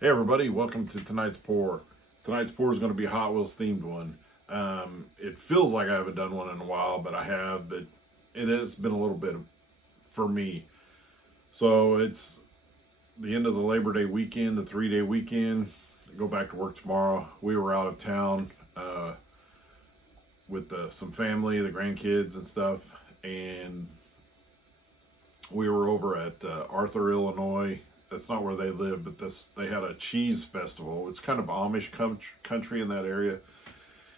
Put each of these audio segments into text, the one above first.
Hey everybody, welcome to tonight's pour. Tonight's pour is going to be a Hot Wheels themed one. It feels like I haven't done one in a while, but I have, but it has been a little bit for me. So it's the end of the Labor Day weekend, the 3-day weekend. I go back to work tomorrow. We were out of town with some family, the grandkids and stuff, and we were over at Arthur, Illinois. That's not where they live, but they had a cheese festival. It's kind of Amish country in that area,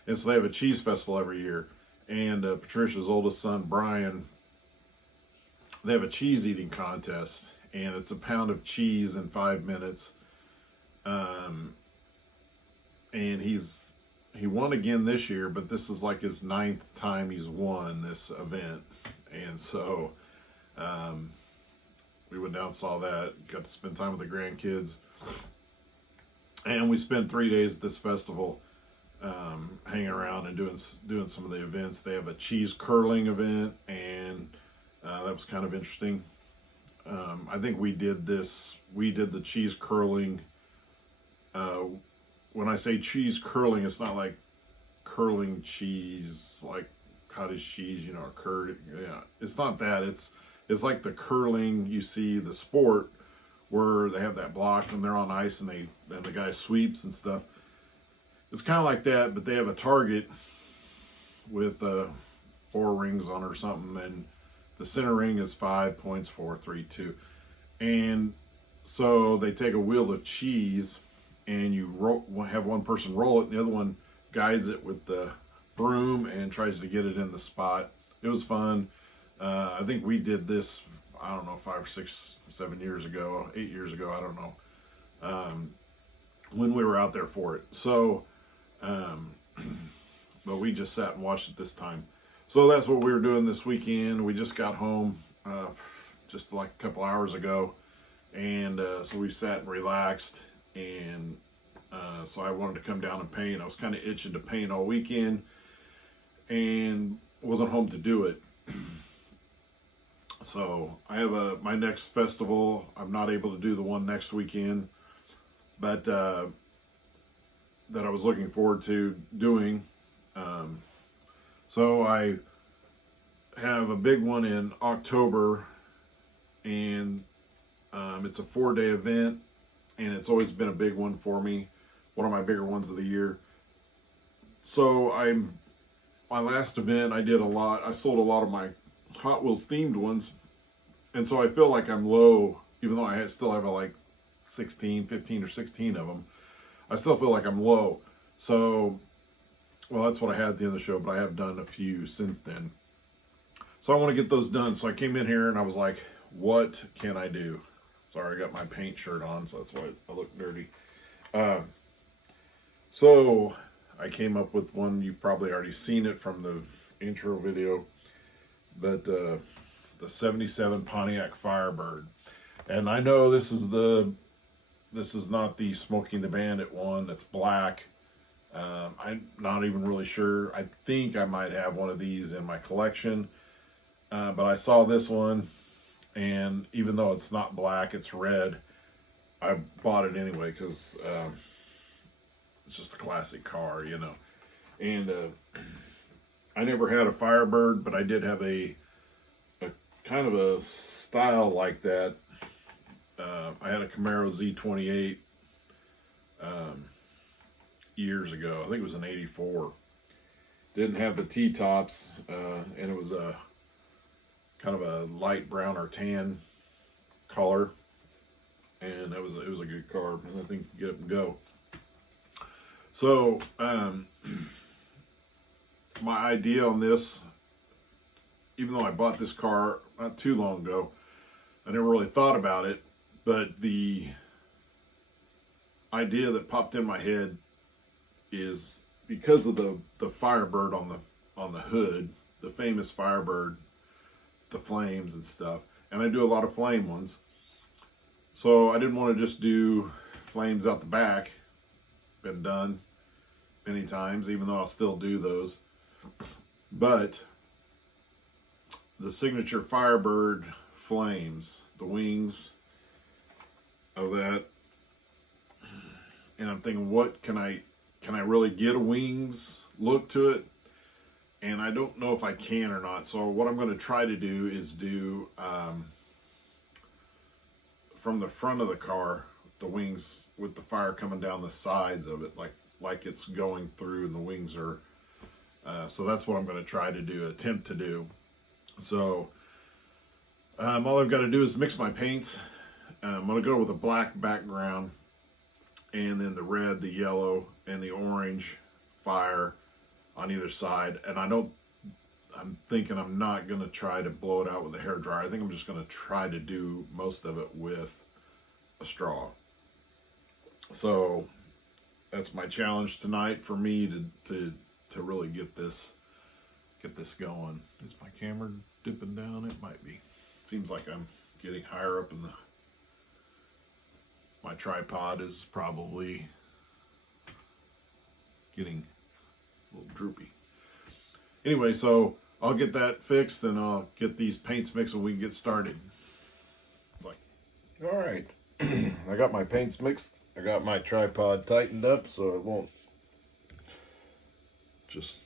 and so they have a cheese festival every year. And Patricia's oldest son Brian, they have a cheese eating contest, and it's a pound of cheese in 5 minutes. And he won again this year, but this is like his 9th time he's won this event, and so. We went down, saw that, got to spend time with the grandkids, and we spent 3 days at this festival, hanging around and doing some of the events. They have a cheese curling event, and that was kind of interesting. I think we did the cheese curling. When I say cheese curling, it's not like curling cheese, like cottage cheese, curd. Yeah, it's not that. It's like the curling you see, the sport where they have that block and they're on ice and the guy sweeps and stuff. It's kind of like that, but they have a target with 4 rings on or something, and the center ring is 5 points, 4, 3, 2. And so they take a wheel of cheese and you have one person roll it, and the other one guides it with the broom and tries to get it in the spot. It was fun. I think we did this, I don't know, 5, 6, 7 years ago, 8 years ago, I don't know, when we were out there for it. So, but we just sat and watched it this time. So that's what we were doing this weekend. We just got home just like a couple hours ago, and so we sat and relaxed, and so I wanted to come down and paint. I was kind of itching to paint all weekend and wasn't home to do it. So I have my next festival. I'm not able to do the one next weekend, but that I was looking forward to doing. So I have a big one in October, and it's a 4-day event, and it's always been a big one for me. One of my bigger ones of the year. So my last event, I sold a lot of my Hot Wheels themed ones, and so I feel like I'm low, even though I still have like 15 or 16 of them. I still feel like I'm low. So, well, that's what I had at the end of the show, but I have done a few since then. So I want to get those done. So I came in here and I was like, what can I do? Sorry, I got my paint shirt on, so that's why I look dirty. So I came up with one. You've probably already seen it from the intro video, but the 77 Pontiac Firebird. And I know this is not the Smoking the Bandit one that's black. I'm not even really sure. I think I might have one of these in my collection, but I saw this one, and even though it's not black, it's red, I bought it anyway because it's just a classic car, and I never had a Firebird, but I did have a kind of a style like that. I had a Camaro Z28 years ago. I think it was an '84. Didn't have the T-tops, and it was a kind of a light brown or tan color, and it was a good car, and I think get up and go. So my idea on this, even though I bought this car not too long ago, I never really thought about it, but the idea that popped in my head is because of the Firebird on the hood, the famous Firebird, the flames and stuff, and I do a lot of flame ones. So I didn't want to just do flames out the back. Been done many times, even though I'll still do those. But the signature Firebird flames, the wings of that, and I'm thinking, what can I really get a wings look to it? And I don't know if I can or not. So what I'm going to try to do is do from the front of the car, the wings with the fire coming down the sides of it, like it's going through, and the wings are. So that's what I'm going to try to do, attempt to do. So all I've got to do is mix my paints. I'm going to go with a black background, and then the red, the yellow, and the orange fire on either side. And I'm thinking I'm not going to try to blow it out with a hairdryer. I think I'm just going to try to do most of it with a straw. So that's my challenge tonight for me to really get this going. Is my camera dipping down? It might be. Seems like I'm getting higher up in my tripod is probably getting a little droopy. Anyway, so I'll get that fixed and I'll get these paints mixed and we can get started. All right, I got my paints mixed. I got my tripod tightened up so it won't just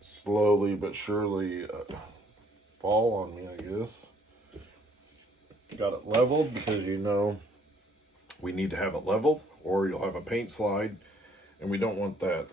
slowly but surely fall on me, I guess. Got it leveled because we need to have it level or you'll have a paint slide, and we don't want that.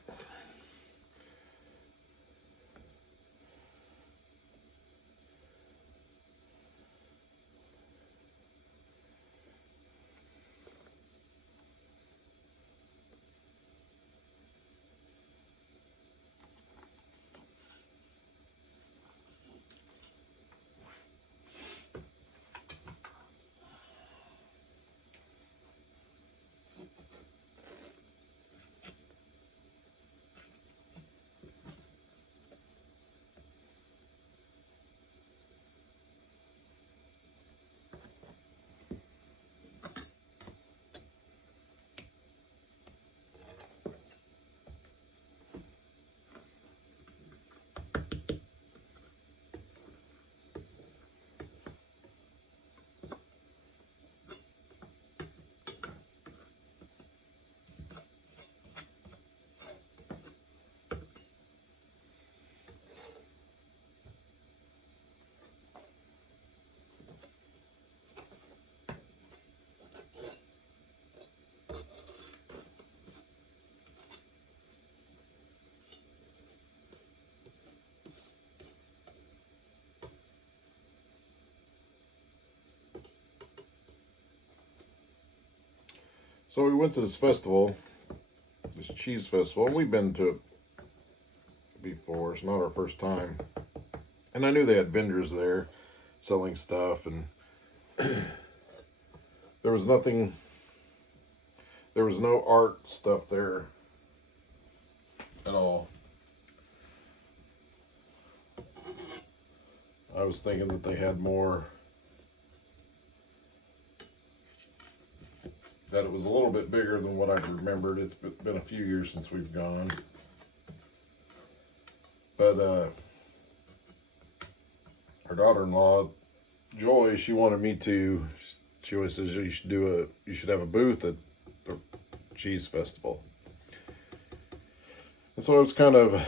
So we went to this festival, this cheese festival. We've been to it before. It's not our first time. And I knew they had vendors there selling stuff, and there was no art stuff there at all. I was thinking that they had more, that it was a little bit bigger than what I remembered. It's been a few years since we've gone. But our daughter-in-law, Joy, she wanted me to, she always says you should have a booth at the cheese festival. And so I was kind of,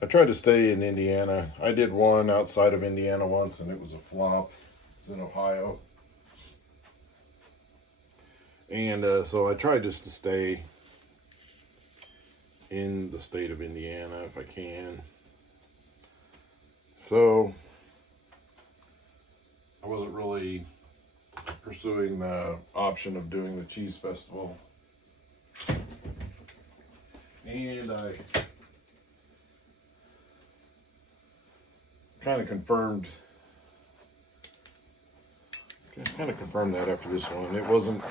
I tried to stay in Indiana. I did one outside of Indiana once, and it was a flop. It was in Ohio. And so I tried just to stay in the state of Indiana if I can. So I wasn't really pursuing the option of doing the cheese festival. And I kind of confirmed that after this one. It wasn't,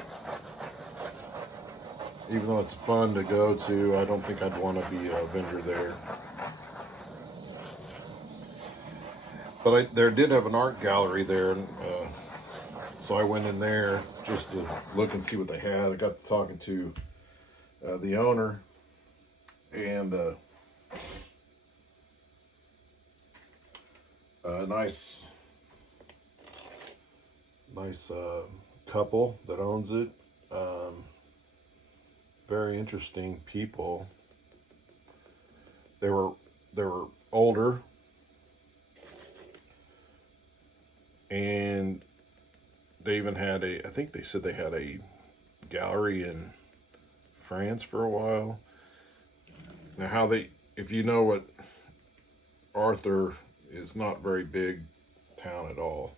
even though it's fun to go to, I don't think I'd want to be a vendor there. But there did have an art gallery there, and so I went in there just to look and see what they had. I got to talking to the owner, and a nice Nice couple that owns it. Very interesting people. They were older, and they even had I think they said they had a gallery in France for a while. Now, if you know what Arthur is, not very big town at all.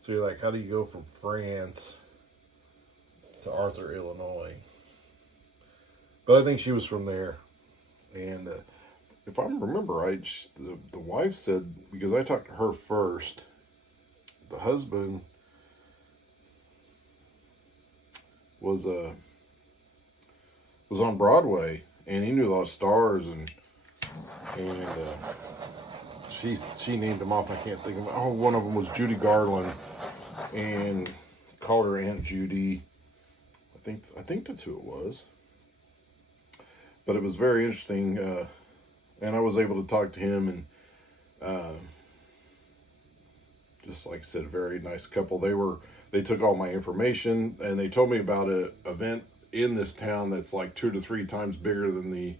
So you're like, how do you go from France to Arthur, Illinois? But I think she was from there. And if I remember right, the wife said, because I talked to her first, the husband was on Broadway, and he knew a lot of stars, and she named them off. I can't think of them. Oh, one of them was Judy Garland, and called her Aunt Judy. I think that's who it was. But it was very interesting, and I was able to talk to him, and just like I said, a very nice couple. They took all my information, and they told me about an event in this town that's like 2 to 3 times bigger than the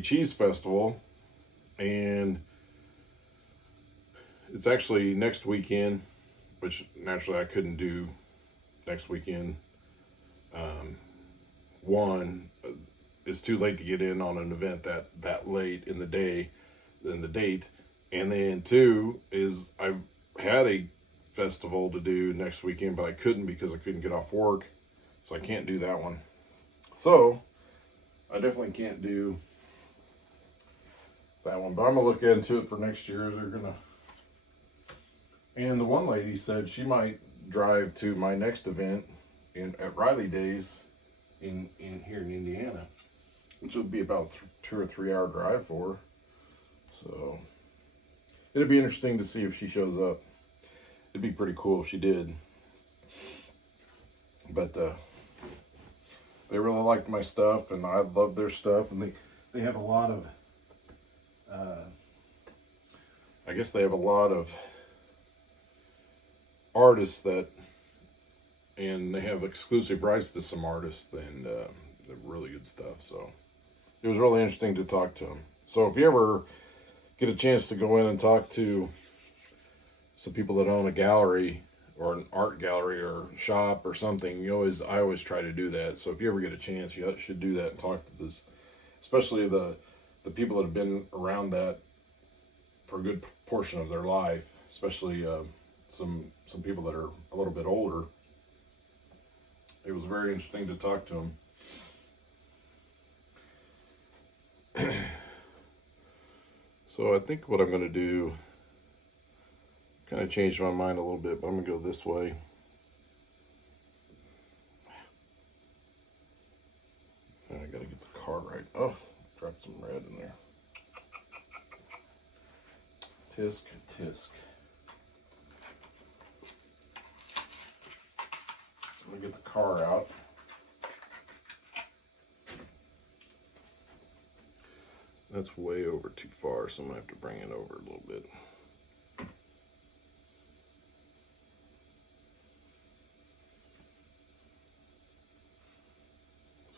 cheese festival, and it's actually next weekend, which naturally I couldn't do next weekend. One, it's too late to get in on an event that late in the day, in the date, and then 2 is I had a festival to do next weekend, but I couldn't because I couldn't get off work, so I can't do that one. So I definitely can't do that one, but I'm gonna look into it for next year. And the one lady said she might drive to my next event at Riley Days in here in Indiana, which would be about 2 or 3 hour drive for her. So it'd be interesting to see if she shows up. It'd be pretty cool if she did. But they really liked my stuff, and I love their stuff, and they have a lot of I guess they have a lot of artists and they have exclusive rights to some artists, and they're really good stuff. So it was really interesting to talk to them. So if you ever get a chance to go in and talk to some people that own a gallery or an art gallery or shop or something, I always try to do that. So if you ever get a chance, you should do that and talk to this, especially the people that have been around that for a good portion of their life, especially some people that are a little bit older. It was very interesting to talk to them. So I think what I'm going to do, kind of changed my mind a little bit, but I'm going to go this way. I got to get the car right. Oh, dropped some red in there. Tisk, tisk. I'm going to get the car out. That's way over too far, so I'm going to have to bring it over a little bit.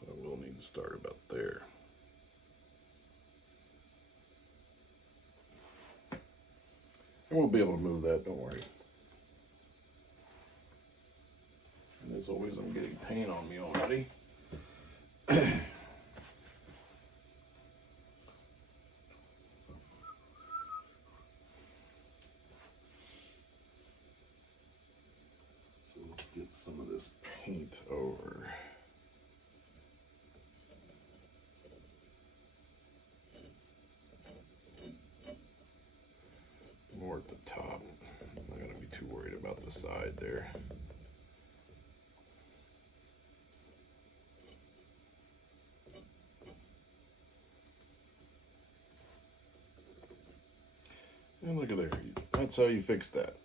So I will need to start about there. And we'll be able to move that, don't worry. And as always, I'm getting paint on me already. So let's get some of this paint over. More at the top. I'm not going to be too worried about the side there. And look at there. That's how you fix that.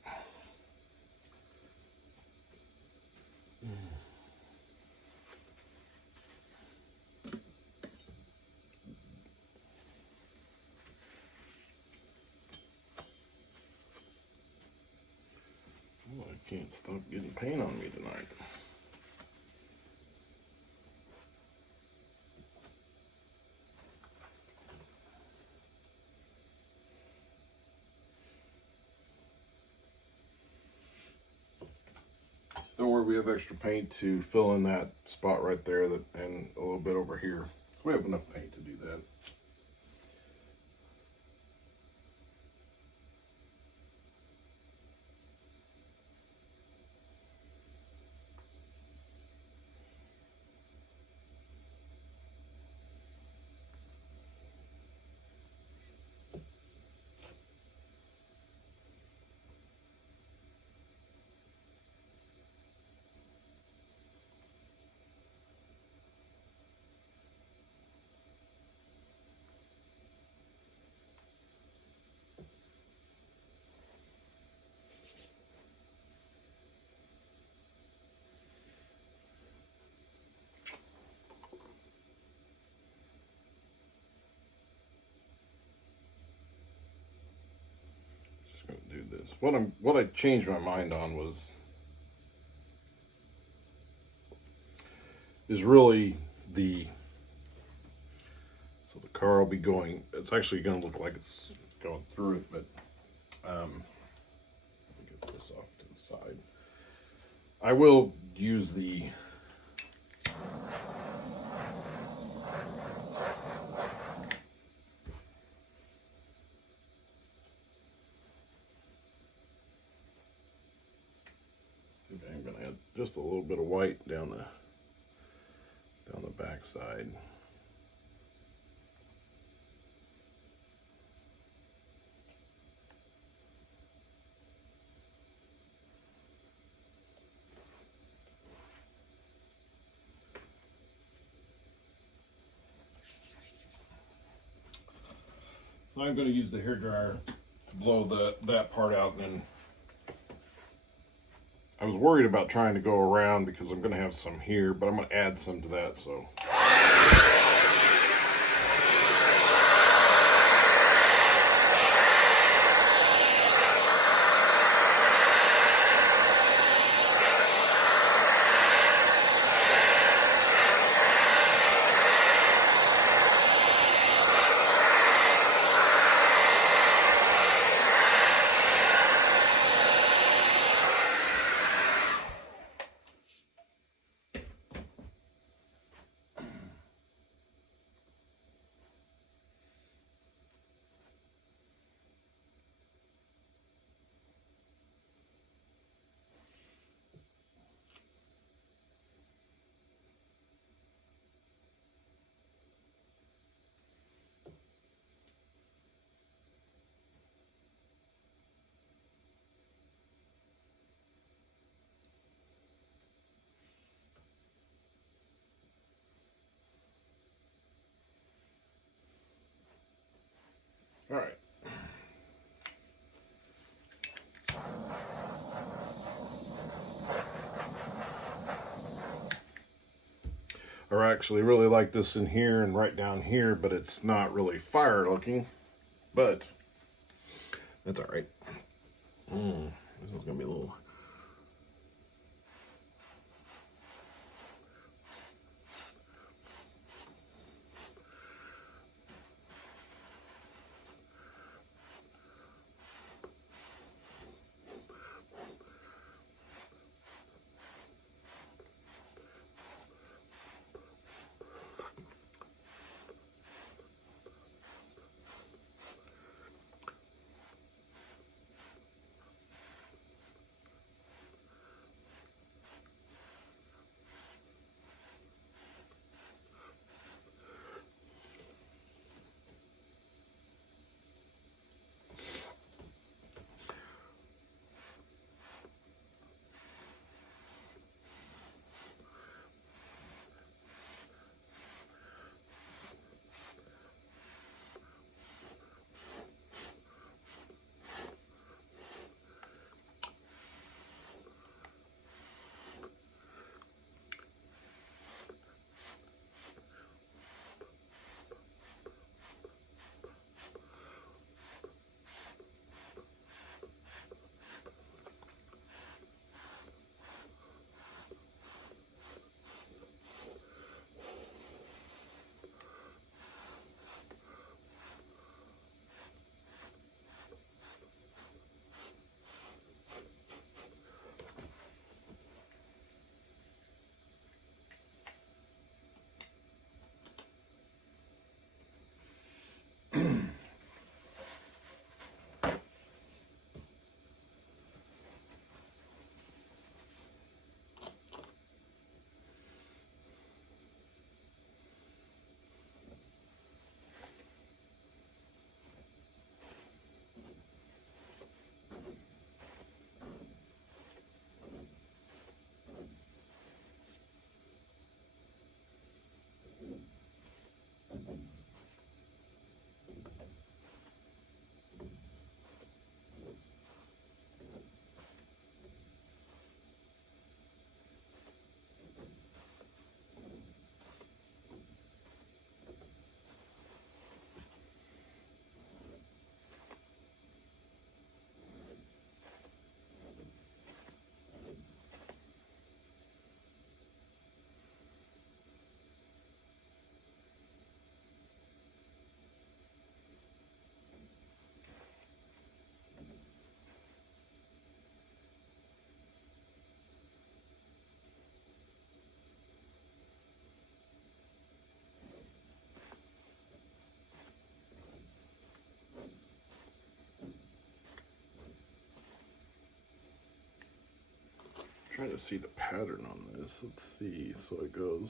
Oh, I can't stop getting paint on me tonight. Don't worry, we have extra paint to fill in that spot right there, and a little bit over here. We have enough paint to do that. Do this. What I changed my mind on is really the car will be going. It's actually going to look like it's going through it, but let me get this off to the side. I will use the I'm going to add just a little bit of white down the back side. So I'm going to use the hairdryer to blow that part out, and then I was worried about trying to go around because I'm going to have some here, but I'm going to add some to that. So all right. I actually really like this in here and right down here, but it's not really fire looking, but that's all right. This is gonna be a little. trying to see the pattern on this. Let's see. So it goes.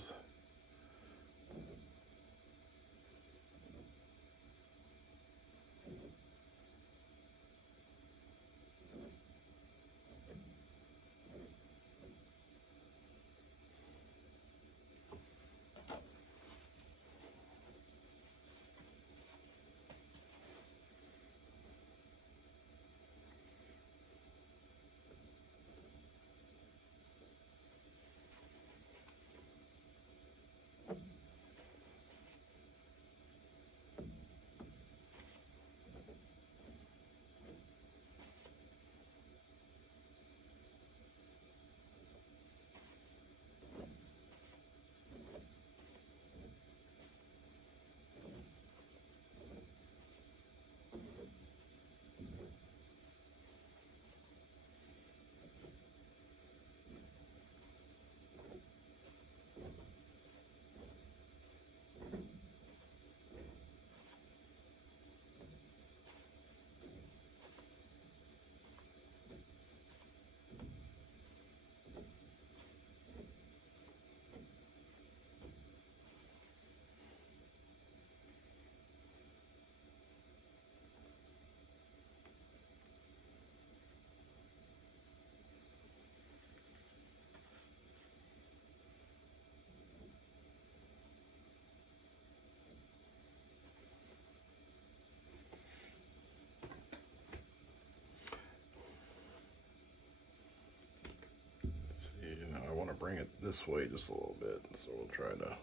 I want to bring it this way just a little bit, so we'll try to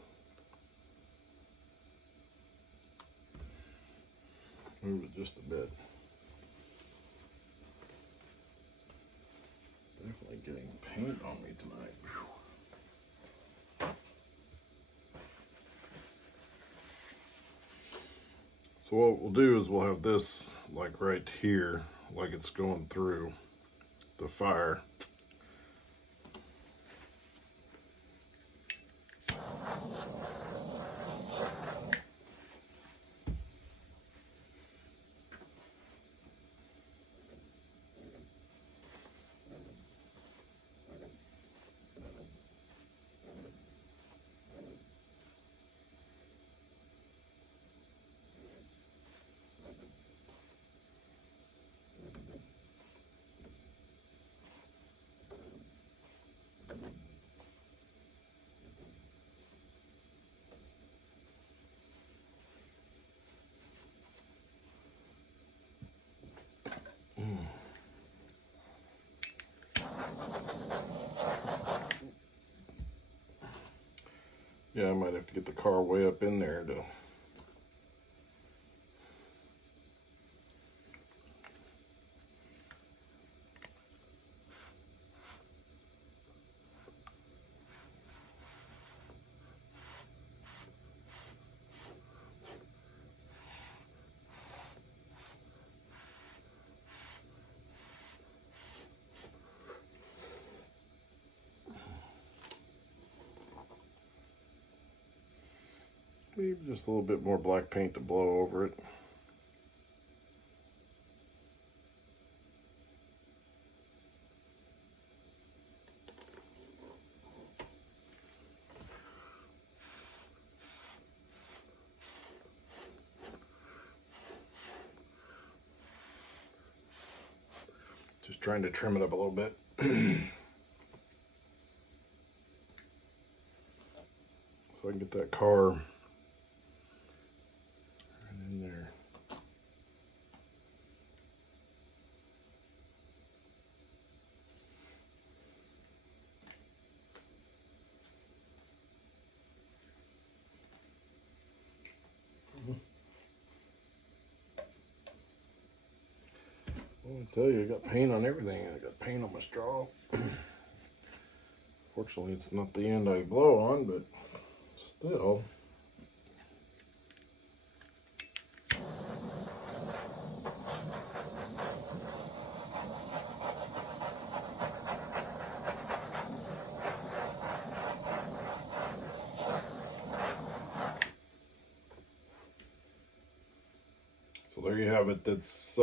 move it just a bit. Definitely getting paint on me tonight. So what we'll do is we'll have this like right here, like it's going through the fire. Yeah, I might have to get the car way up in there to maybe just a little bit more black paint to blow over it. Just trying to trim it up a little bit. So I can get that car right in there. I tell you, I got paint on everything. I got paint on my straw. Fortunately, it's not the end I blow on, but still. So there you have it. That's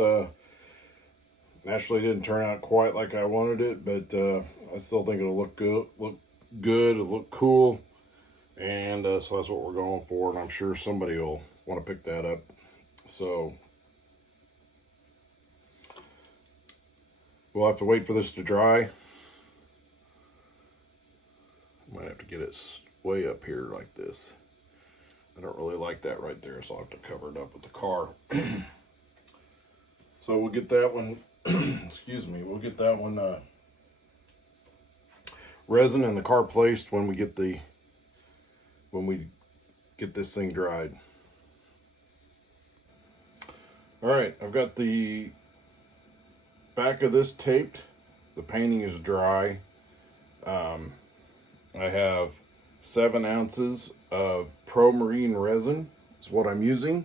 naturally didn't turn out quite like I wanted it, but I I still think it'll look good. It'll look cool. And so that's what we're going for. And I'm sure somebody will want to pick that up. So we'll have to wait for this to dry. Might have to get it way up here like this. I don't really like that right there, so I'll have to cover it up with the car. So we'll get that one, excuse me, we'll get that one resin in the car placed when we get this thing dried. All right, I've got the back of this taped. The painting is dry. I have 7 ounces of Pro Marine resin is what I'm using.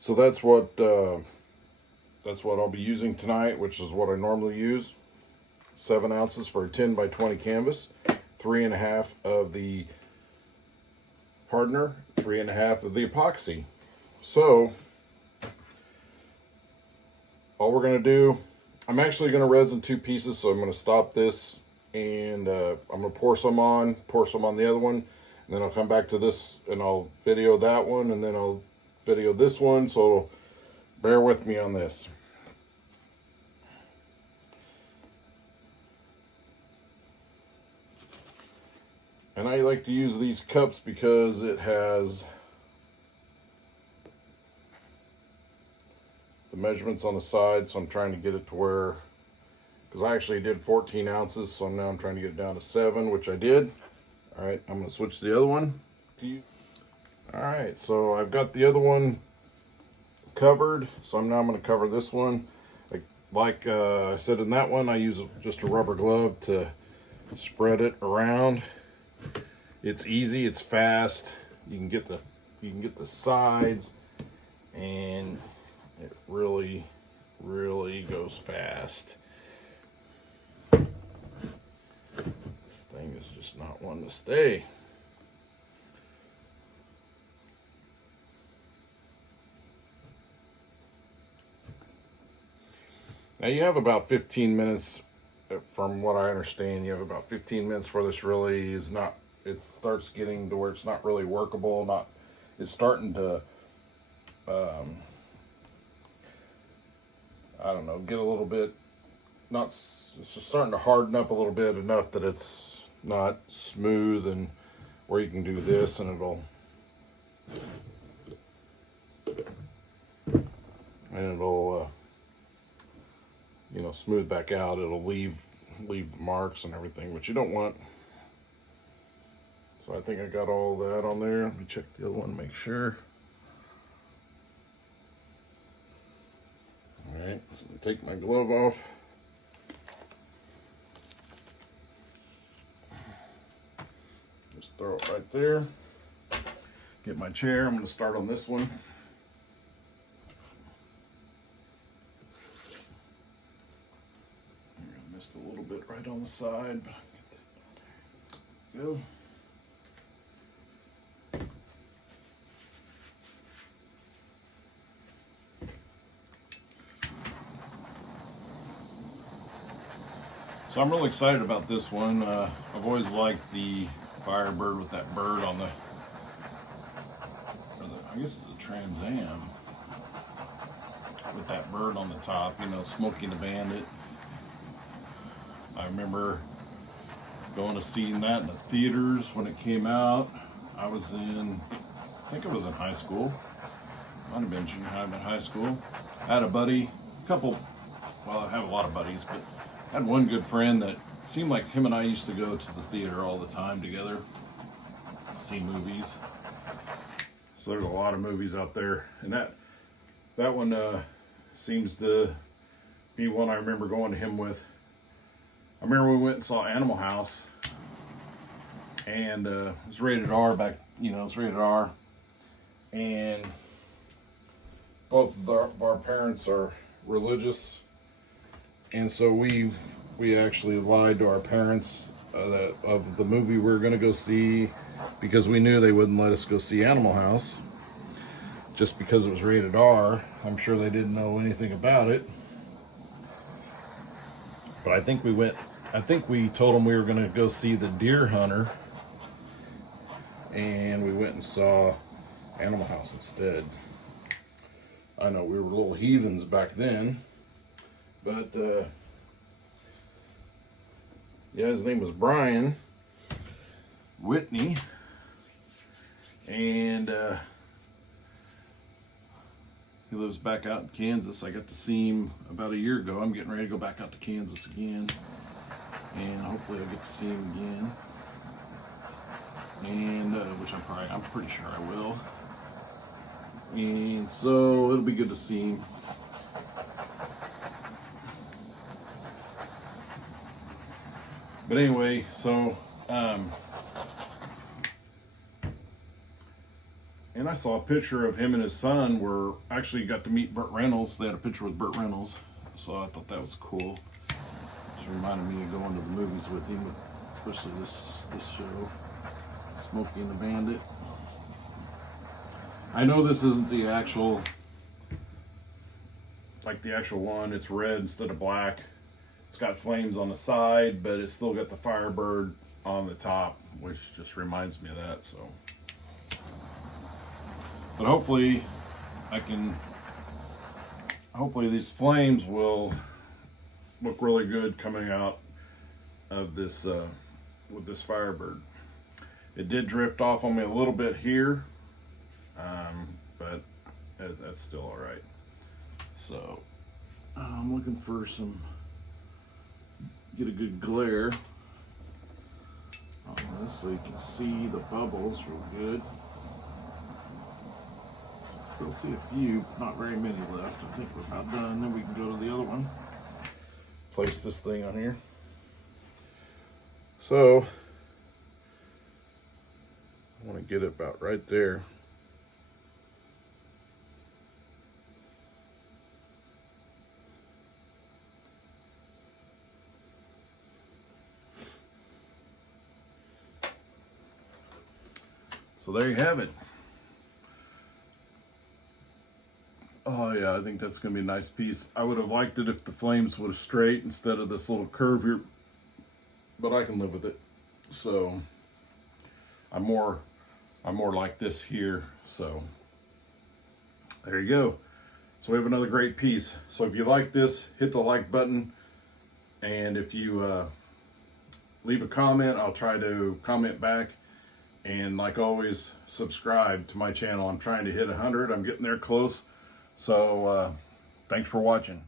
So that's what I'll be using tonight, which is what I normally use. 7 ounces for a 10 by 20 canvas, 3.5 of the hardener, 3.5 of the epoxy. So all we're going to do, I'm actually going to resin 2 pieces, so I'm going to stop this and I'm going to pour some on the other one, and then I'll come back to this and I'll video that one, and then I'll video this one, so bear with me on this. And I like to use these cups because it has the measurements on the side, so I'm trying to get it to where, because I actually did 14 ounces, so now I'm trying to get it down to 7, which I did. All right, I'm going to switch to the other one. All right, so I've got the other one covered, so I'm now going to cover this one. Like I said in that one, I use just a rubber glove to spread it around. It's easy, it's fast. You can get the sides, and it really goes fast. This thing is just not one to stay. Now you have about 15 minutes, from what I understand, you have about 15 minutes for this really is not, it starts getting to where it's not really workable, it's starting to, I don't know, get a little bit, it's just starting to harden up a little bit, enough that it's not smooth, and where you can do this and it'll you know, smooth back out. It'll leave marks and everything, which you don't want. So I think I got all that on there. Let me check the other one, make sure. All right, so I'm gonna take my glove off. Just throw it right there. Get my chair. I'm gonna start on this one. I missed a little bit right on the side, but there we go. So I'm really excited about this one. I've always liked the Firebird with that bird on I guess it's a Trans Am, with that bird on the top, you know, Smokey the Bandit. I remember going to seeing that in the theaters when it came out. I think I was in high school. Might have been junior high, but high school. I had a buddy, well, I have a lot of buddies, but I had one good friend that seemed like him and I used to go to the theater all the time together, see movies. So there's a lot of movies out there, and that one seems to be one I remember going to him with. I remember we went and saw Animal House, and it was rated R back, you know, it was rated R, and both of our parents are religious. And so we actually lied to our parents of the movie we were going to go see, because we knew they wouldn't let us go see Animal House just because it was rated R. I'm sure they didn't know anything about it. But I think we went I think we told him we were going to go see the deer hunter, and we went and saw Animal House instead. I know we were little heathens back then, but yeah, his name was Brian Whitney, and he lives back out in Kansas. I got to see him about a year ago. I'm getting ready to go back out to Kansas again, and hopefully I'll get to see him again. And which I'm pretty sure I will. And so it'll be good to see him. But anyway, so and I saw a picture of him and his son were actually got to meet Burt Reynolds. They had a picture with Burt Reynolds, so I thought that was cool. Just reminded me of going to the movies with him, especially this show, Smokey and the Bandit. I know this isn't the actual, like the actual one. It's red instead of black. It's got flames on the side, but it's still got the Firebird on the top, which just reminds me of that. So, but hopefully these flames will look really good coming out of this with this Firebird. It did drift off on me a little bit here, but that's still all right. So I'm looking for get a good glare on this so you can see the bubbles real good. Still see a few, not very many left. I think we're about done. Then we can go to the other one. Place this thing on here. So I want to get it about right there. So there you have it. Oh yeah, I think that's gonna be a nice piece. I would have liked it if the flames were straight instead of this little curve here, but I can live with it. So I'm more like this here. So there you go. So we have another great piece. So if you like this, hit the like button, and if you leave a comment, I'll try to comment back. And like always, subscribe to my channel. I'm trying to hit 100. I'm getting there close. So thanks for watching.